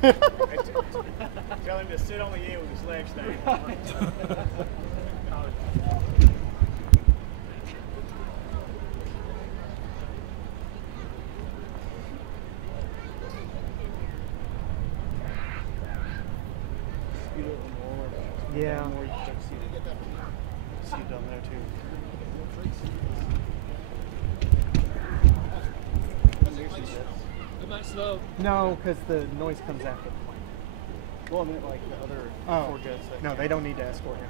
Tell him to sit on the end with his legs down. Yeah. See it down there too. No, because the noise comes after the plane. Well, I meant like the other four jets. No, they don't need to escort him.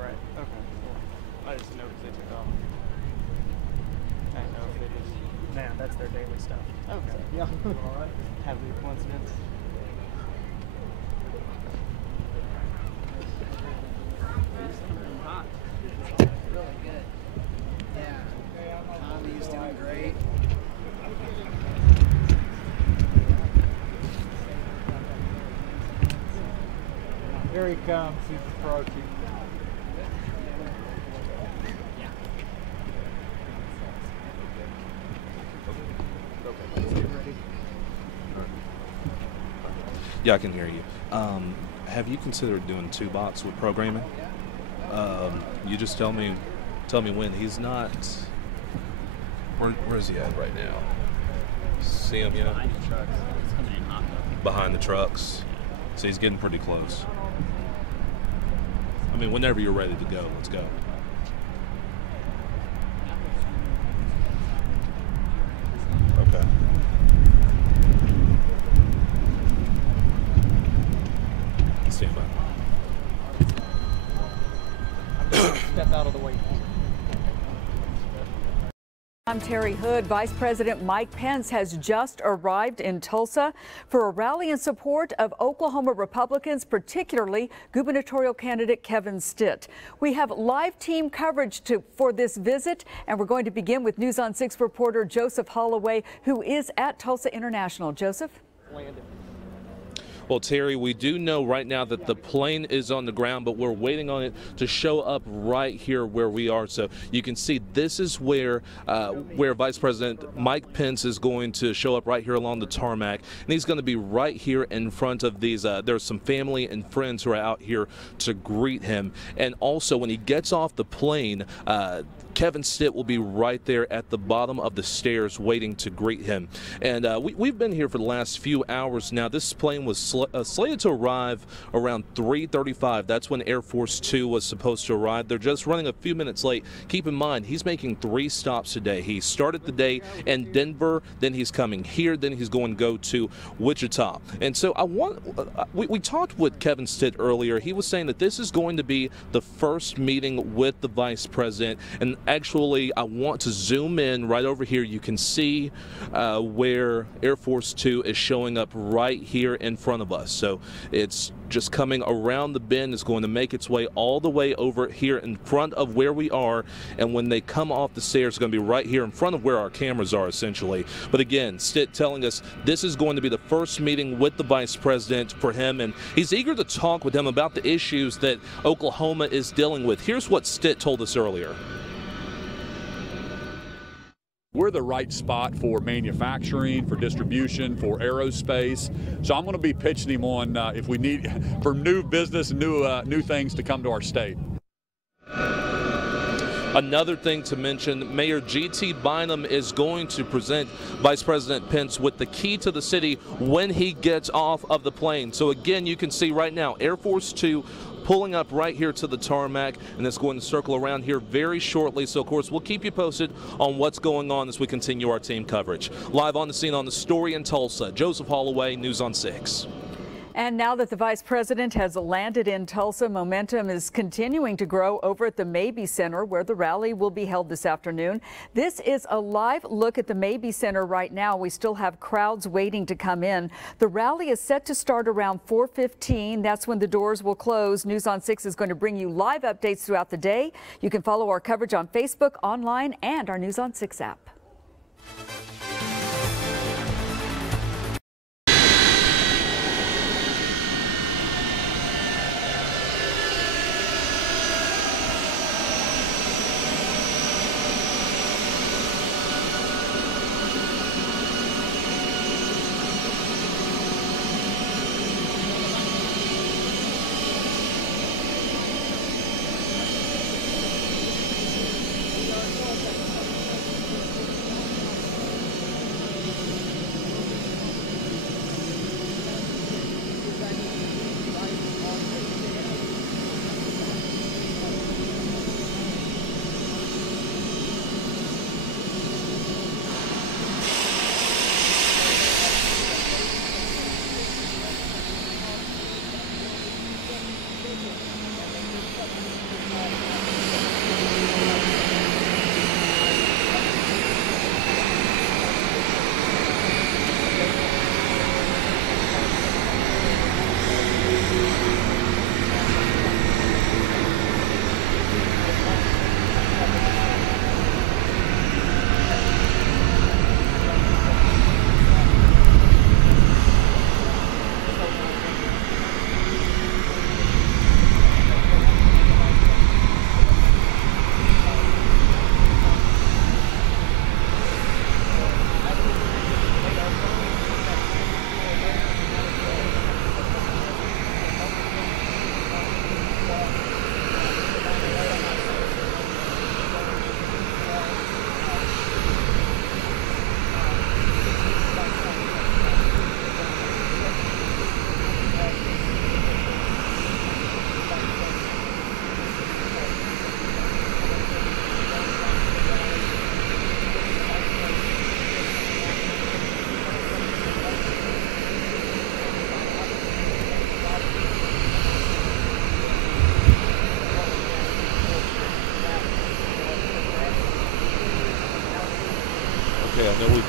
Right. Okay. Cool. I just noticed they took off. I don't know if they just. Nah, that's their daily stuff. Okay. Yeah. All right. Happy coincidence. Hot. Really good. Yeah. Tommy's doing great. Here he comes. He's approaching. Yeah, I can hear you. Have you considered doing 2 box with programming? You just tell me when. He's not. Where is he at right now? See him yet? Behind the trucks. It's coming in hot though. Behind the trucks. So he's getting pretty close. I mean, whenever you're ready to go, let's go. Okay. Stand by. Step out of the way. I'm Terry Hood. Vice President Mike Pence has just arrived in Tulsa for a rally in support of Oklahoma Republicans, particularly gubernatorial candidate Kevin Stitt. We have live team coverage for this visit, and we're going to begin with News on 6 reporter Joseph Holloway, who is at Tulsa International. Joseph? Well, Terry, we do know right now that the plane is on the ground, but we're waiting on it to show up right here where we are. So you can see this is where Vice President Mike Pence is going to show up right here along the tarmac. And he's going to be right here in front of these. There's some family and friends who are out here to greet him. And also when he gets off the plane, Kevin Stitt will be right there at the bottom of the stairs waiting to greet him. And we've been here for the last few hours now. This plane was slated to arrive around 3:35. That's when Air Force 2 was supposed to arrive. They're just running a few minutes late. Keep in mind, he's making 3 stops today. He started the day in Denver, then he's coming here, then he's going to go to Wichita. And so we talked with Kevin Stitt earlier. He was saying that this is going to be the first meeting with the Vice President. And actually, I want to zoom in right over here. You can see where Air Force 2 is showing up right here in front of us. So it's just coming around the bend. It's going to make its way all the way over here in front of where we are. And when they come off the stairs, it's going to be right here in front of where our cameras are, essentially. But again, Stitt telling us this is going to be the first meeting with the Vice President for him. And he's eager to talk with him about the issues that Oklahoma is dealing with. Here's what Stitt told us earlier. We're the right spot for manufacturing, for distribution, for aerospace. So I'm going to be pitching him on if we need for new business and new things to come to our state. Another thing to mention, Mayor G.T. Bynum is going to present Vice President Pence with the key to the city when he gets off of the plane. So again, you can see right now Air Force 2 pulling up right here to the tarmac, and it's going to circle around here very shortly. So, of course, we'll keep you posted on what's going on as we continue our team coverage. Live on the scene on The Story in Tulsa, Joseph Holloway, News on 6. And now that the Vice President has landed in Tulsa, momentum is continuing to grow over at the Mabee Center, where the rally will be held this afternoon. This is a live look at the Mabee Center right now. We still have crowds waiting to come in. The rally is set to start around 4:15. That's when the doors will close. News on 6 is going to bring you live updates throughout the day. You can follow our coverage on Facebook, online, and our News on 6 app.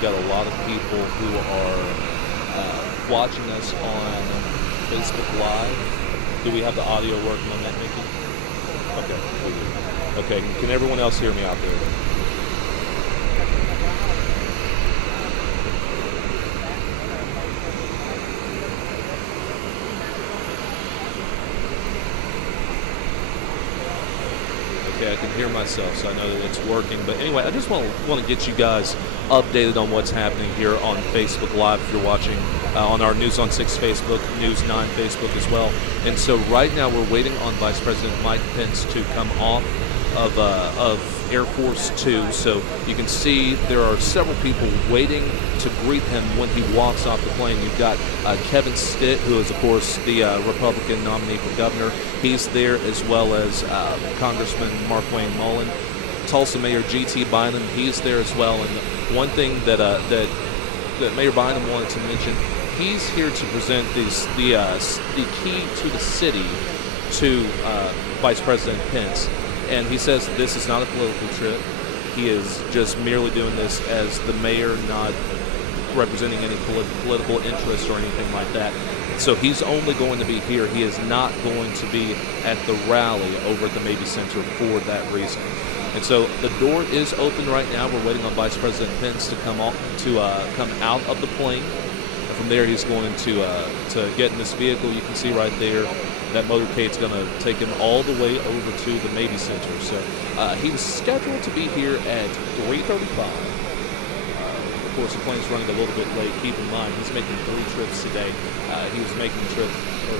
got a lot of people who are watching us on Facebook Live. Do we have the audio working on that, Nikki? Okay, we do. Okay, can everyone else hear me out there? Okay, I can hear myself, so I know that it's working. But anyway, I just want to get you guys updated on what's happening here on Facebook Live if you're watching on our News on 6 Facebook, News 9 Facebook as well. And so right now we're waiting on Vice President Mike Pence to come off of Air Force 2. So you can see there are several people waiting to greet him when he walks off the plane. You've got Kevin Stitt, who is, of course, the Republican nominee for governor. He's there, as well as Congressman Markwayne Mullin. Tulsa Mayor G.T. Bynum, he's there as well. And one thing that Mayor Bynum wanted to mention, he's here to present the key to the city to Vice President Pence. And he says this is not a political trip. He is just merely doing this as the mayor, not representing any political interest or anything like that. So he's only going to be here. He is not going to be at the rally over at the Mabee Center for that reason. And so the door is open right now. We're waiting on Vice President Pence to come out of the plane. And from there, he's going to get in this vehicle. You can see right there. That motorcade's going to take him all the way over to the Mabee Center. So he was scheduled to be here at 3:35. Of course, the plane's running a little bit late. Keep in mind, he's making 3 trips today. He was making a trip.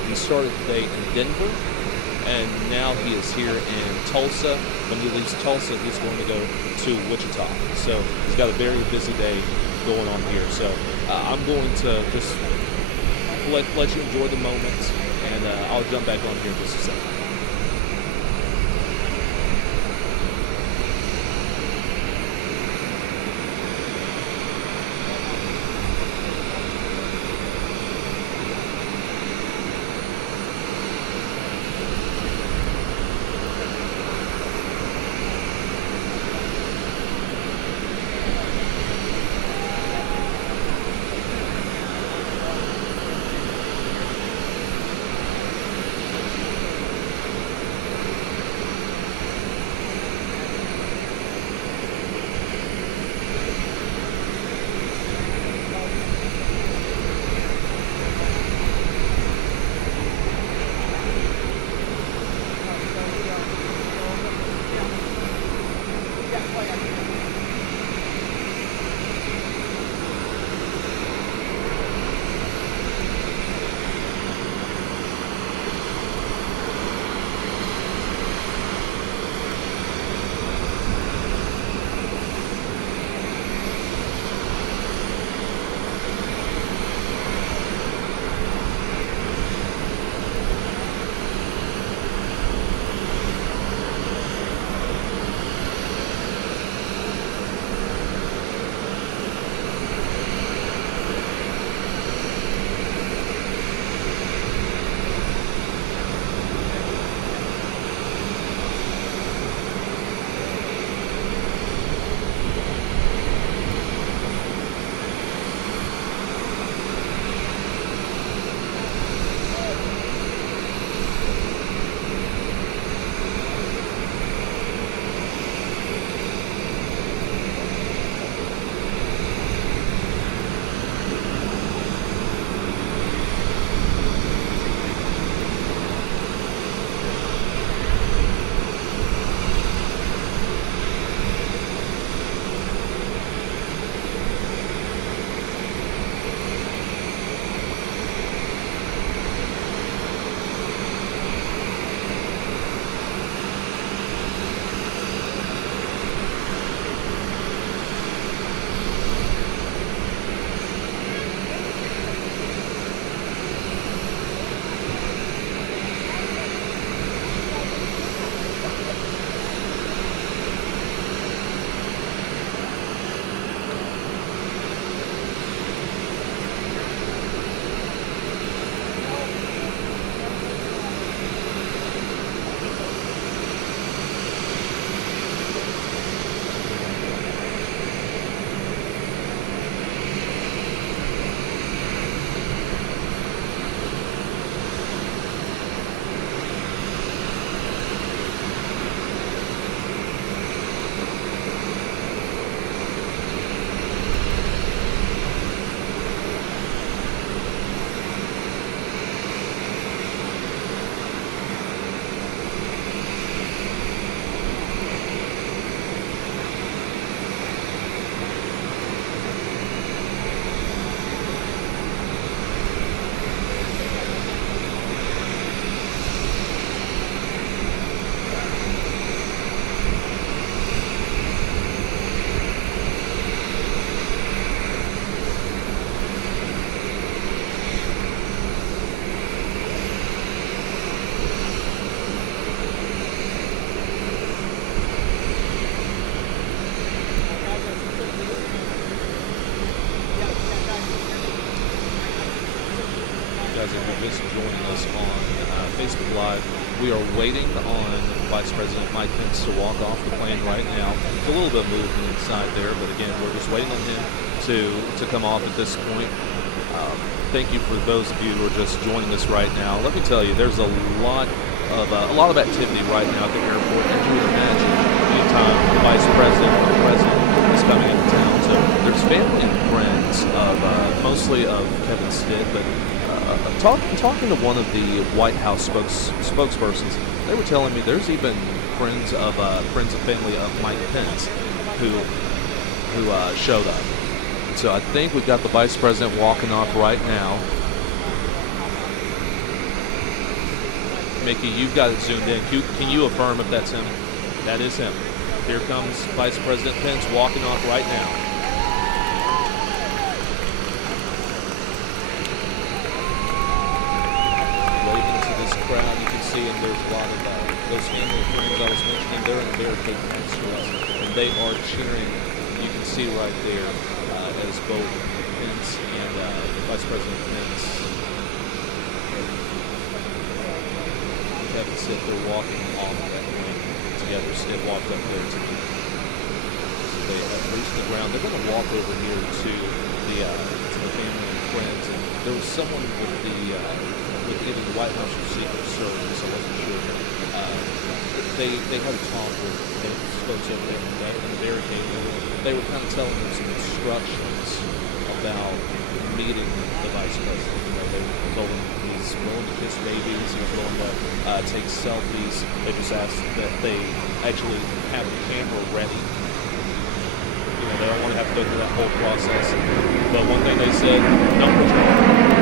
He started today in Denver, and now he is here in Tulsa. When he leaves Tulsa, he's going to go to Wichita. So he's got a very busy day going on here. So I'm going to just let you enjoy the moment. And I'll jump back on here in just a second. President, who is joining us on Facebook Live. We are waiting on Vice President Mike Pence to walk off the plane right now. There's a little bit of movement inside there, but again, we're just waiting on him to come off at this point. Thank you for those of you who are just joining us right now. Let me tell you, there's a lot of activity right now at the airport, as you would imagine. Anytime the Vice President or the President is coming into town, so there's family and friends of mostly of Kevin Stitt, but talking to one of the White House spokespersons, they were telling me there's even friends of family of Mike Pence who showed up. So I think we've got the Vice President walking off right now. Mickey, you've got it zoomed in. Can you affirm if that's him? That is him. Here comes Vice President Pence walking off right now. Waving to this crowd, you can see, and there's a lot of those family and friends I was mentioning. They're in the barricade next to us, and they are cheering. You can see right there as both Pence and Vice President Pence, Kevin Stitt, they're walking off that plane together. Stitt walked up there to me. So they have reached the ground. They're going to walk over here to the family and friends. And there was someone with either the White House or Secret Service, I wasn't sure. They had a talk with the folks over there in the barricade. They were kind of telling them some instructions about meeting the Vice President. You know, they told him he's willing to kiss babies, he's willing to take selfies. They just asked that they actually have the camera ready. You know, they don't want to have to go through that whole process. But one thing they said, don't return.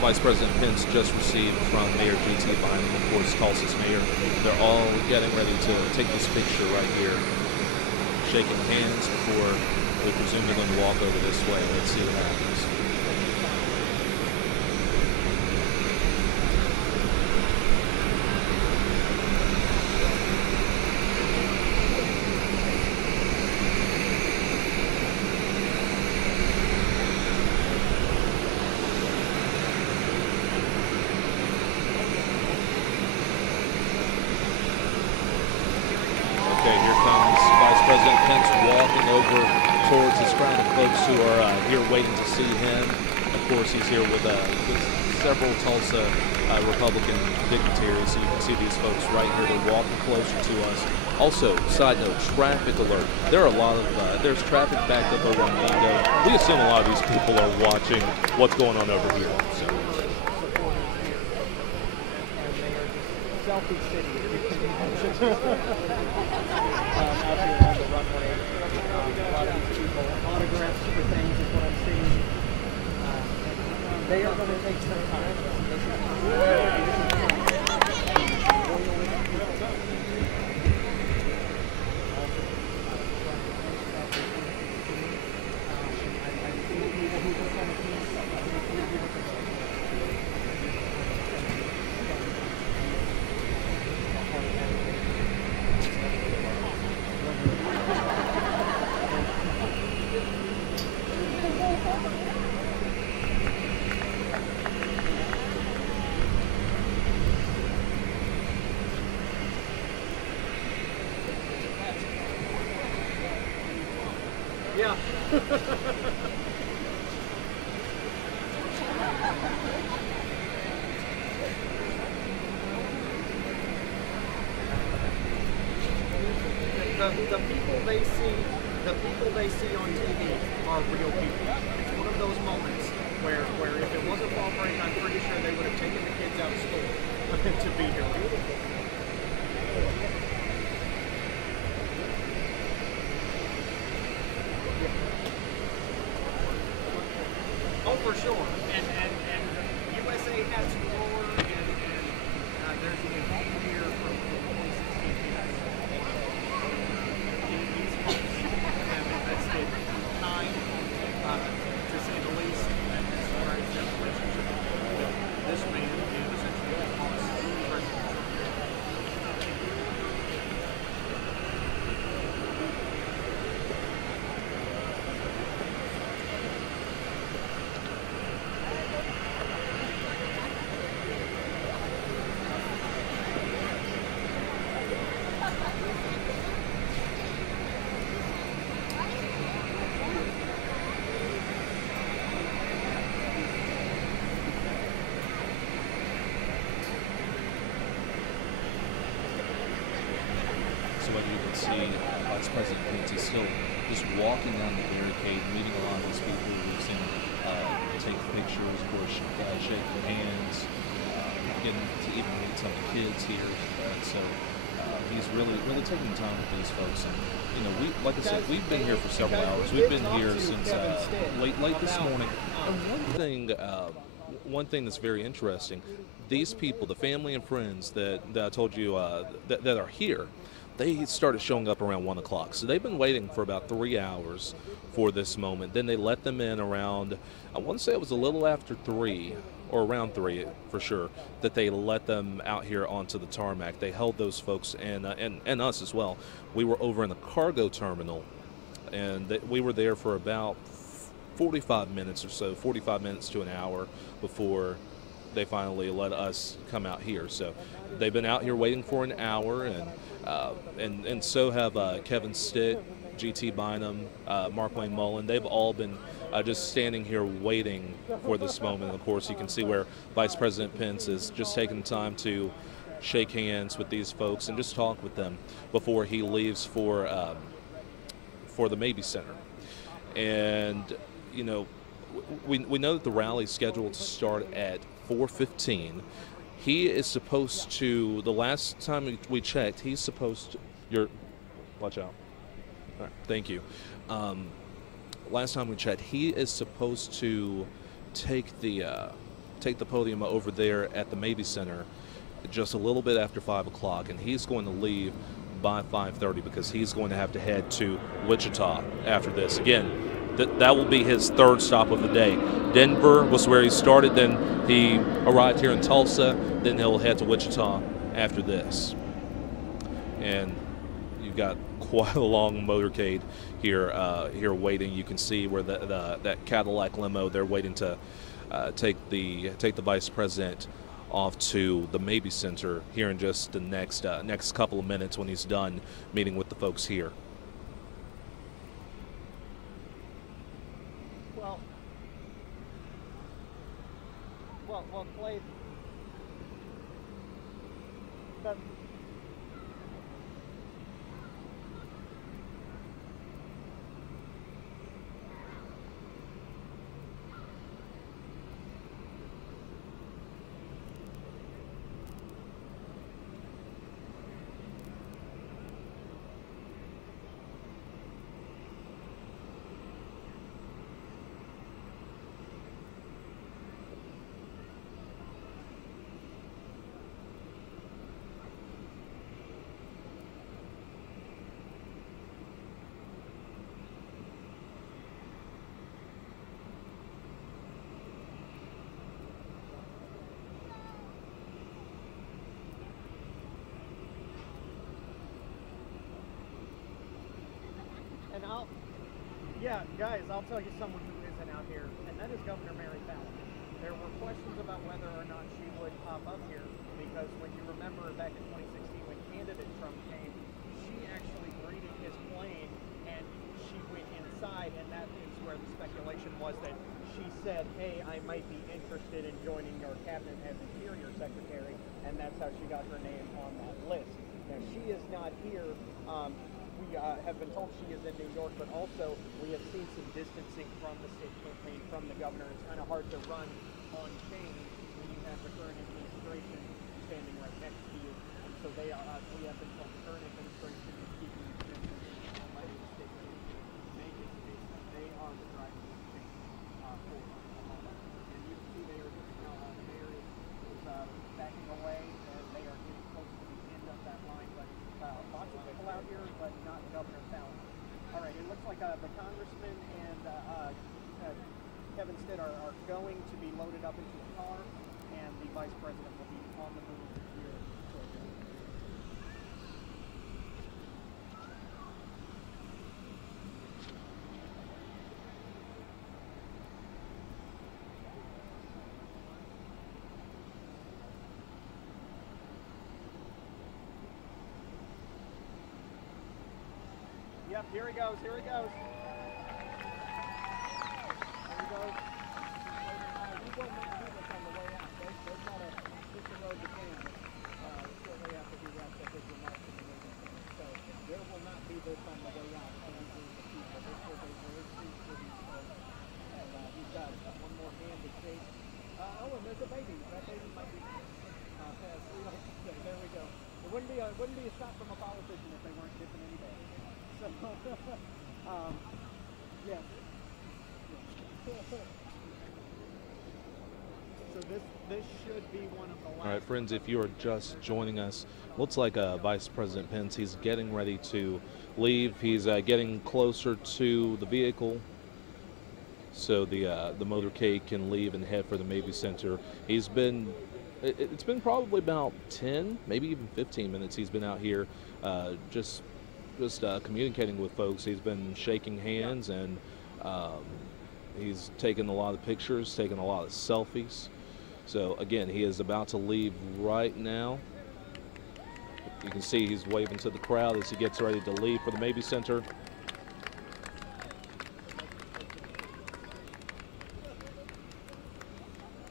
Vice President Pence just received from Mayor G.T. Bynum, of course, Tulsa's mayor. They're all getting ready to take this picture right here, shaking hands before we presume they're going to walk over this way. Let's see what happens. Okay, here comes Vice President Pence walking over towards this crowd of folks who are here waiting to see him. Of course, he's here with several Tulsa Republican dignitaries, so you can see these folks right here. They're walking closer to us. Also, side note, traffic alert. There are a lot of, there's traffic backed up over on Mando. We assume a lot of these people are watching what's going on over here. So. Selfie City, if you can imagine. Out here on the runway, a lot of these people, autographs for things is what I'm seeing. They are going to take some time. Yeah. The people they see on TV are real people. It's one of those moments where if it wasn't fall break, I'm pretty sure they would have taken the kids out of school to be here. Oh, for sure. And USA has more, and there's an event here from 2016. These folks have invested time, to say the least, as far as their relationship with this man and essentially the boss, President Trump. So what you can see, Vice President Pence is still just walking down the barricade, meeting a lot of these people. We've seen take pictures, of course, shaking hands, getting to even meet some of the kids here. So he's really taking the time with these folks. And like I said, we've been here for several hours. We've been here since late this morning. And one thing that's very interesting, these people, the family and friends that I told you that are here, they started showing up around 1 o'clock. So they've been waiting for about 3 hours for this moment. Then they let them in around, I want to say it was a little after 3, or around 3 for sure, that they let them out here onto the tarmac. They held those folks and us as well. We were over in the cargo terminal, and we were there for about 45 minutes or so, 45 minutes to an hour before they finally let us come out here. So they've been out here waiting for an hour, and so have Kevin Stitt, G.T. Bynum, Mark Wayne Mullen. They've all been just standing here waiting for this moment. And of course, you can see where Vice President Pence is just taking the time to shake hands with these folks and just talk with them before he leaves for the Mabee Center. And we know that the rally is scheduled to start at 4:15. He is supposed to, the last time we checked, he's supposed to, watch out. All right, thank you. Last time we checked, he is supposed to take the podium over there at the Mabee Center just a little bit after 5 o'clock, and he's going to leave by 5:30 because he's going to have to head to Wichita after this. Again, that will be his third stop of the day. Denver was where he started, then he arrived here in Tulsa, then he'll head to Wichita after this. And you've got quite a long motorcade here waiting. You can see where that Cadillac limo, they're waiting to take the Vice President off to the Mabee Center here in just the next couple of minutes when he's done meeting with the folks here. Well, Clay, yeah, guys, I'll tell you someone who isn't out here, and that is Governor Mary Fallin. There were questions about whether or not she would pop up here, because when you remember back in 2016 when candidate Trump came, she actually greeted his plane, and she went inside, and that is where the speculation was that she said, hey, I might be interested in joining your cabinet as Interior Secretary, and that's how she got her name on that list. Now, she is not here. we have been told she is in New York, but also we have seen some distancing from the state campaign, from the governor. It's kind of hard to run on change when you have the current administration standing right next to you. And so we have been told the current administration is keeping distance by the state campaign. Make it case that they are the drivers of change for Oklahoma. And you can see they are just now, the mayor is backing away, and they are getting close to the end of that line. But lots of people out here, but not Governor Fallon. All right, it looks like the congressman and Kevin Stitt are going to be loaded up into a car, and the vice president will be on the move here shortly. Yep, here he goes, here he goes. There he goes. We will not do this on the way out. There's not a Mr. Road to Kansas. Still they have to be wrapped up with remarks in the Mabee Center. So there will not be this on the way out. So we bring the people. This was a rare treat for these folks. And he's got one more hand to shake. Oh, and there's a baby. That baby might be past 3 months. There we go. It wouldn't be a shot from a politician if they weren't dipping any baby. So, yes. So this should be one of the last. All right, friends, if you are just joining us, looks like Vice President Pence, he's getting ready to leave. He's getting closer to the vehicle so the motorcade can leave and head for the Mabee Center. It's been probably about 10, maybe even 15 minutes he's been out here just communicating with folks. He's been shaking hands, and he's taken a lot of pictures, taken a lot of selfies. So again, he is about to leave right now. You can see he's waving to the crowd as he gets ready to leave for the Mabee Center.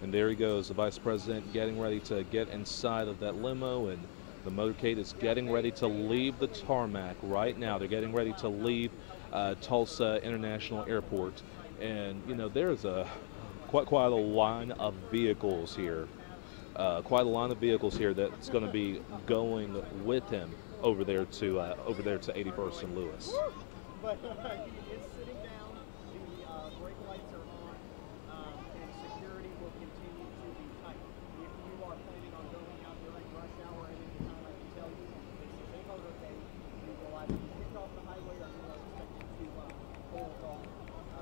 And there he goes, the Vice President getting ready to get inside of that limo, and the motorcade is getting ready to leave the tarmac right now. They're getting ready to leave Tulsa International Airport. And, you know, there's quite a line of vehicles here. Quite a line of vehicles here that's going to be going with him over there to 81st and Lewis. But he is sitting down. The brake lights are on, and security will continue to be tight. If you are planning on going out during rush hour at any time, I can tell you this is a motorcade. You will either be kicked off the highway or you are expected to hold off.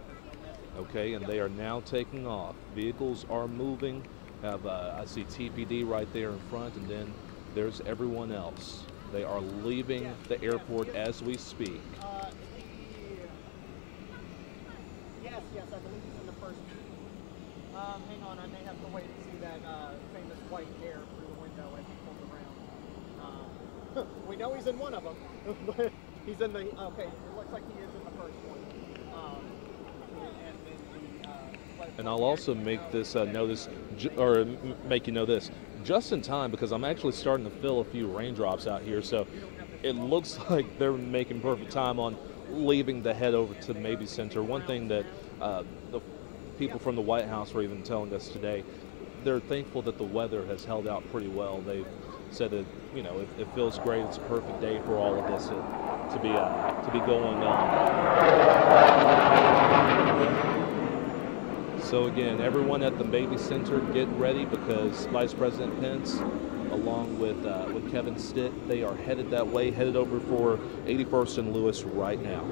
There's no message. Okay, and they are now taking off. Vehicles are moving. I see TPD right there in front, and then there's everyone else. They are leaving the airport as we speak. Yes, I believe he's in the first. Hang on, I may have to wait to see that famous white hair through the window as he comes around. We know he's in one of them, but he's in the. Okay, it looks like he is in the first one. And I'll also make this make you know this just in time, because I'm actually starting to feel a few raindrops out here. So it looks like they're making perfect time on leaving to head over to the Mabee Center. One thing that the people from the White House were even telling us today, they're thankful that the weather has held out pretty well. They said that, you know, it feels great. It's a perfect day for all of this to be going on. So again, everyone at the Mabee Center, get ready, because Vice President Pence, along with Kevin Stitt, they are headed that way, headed over for 81st and Lewis right now.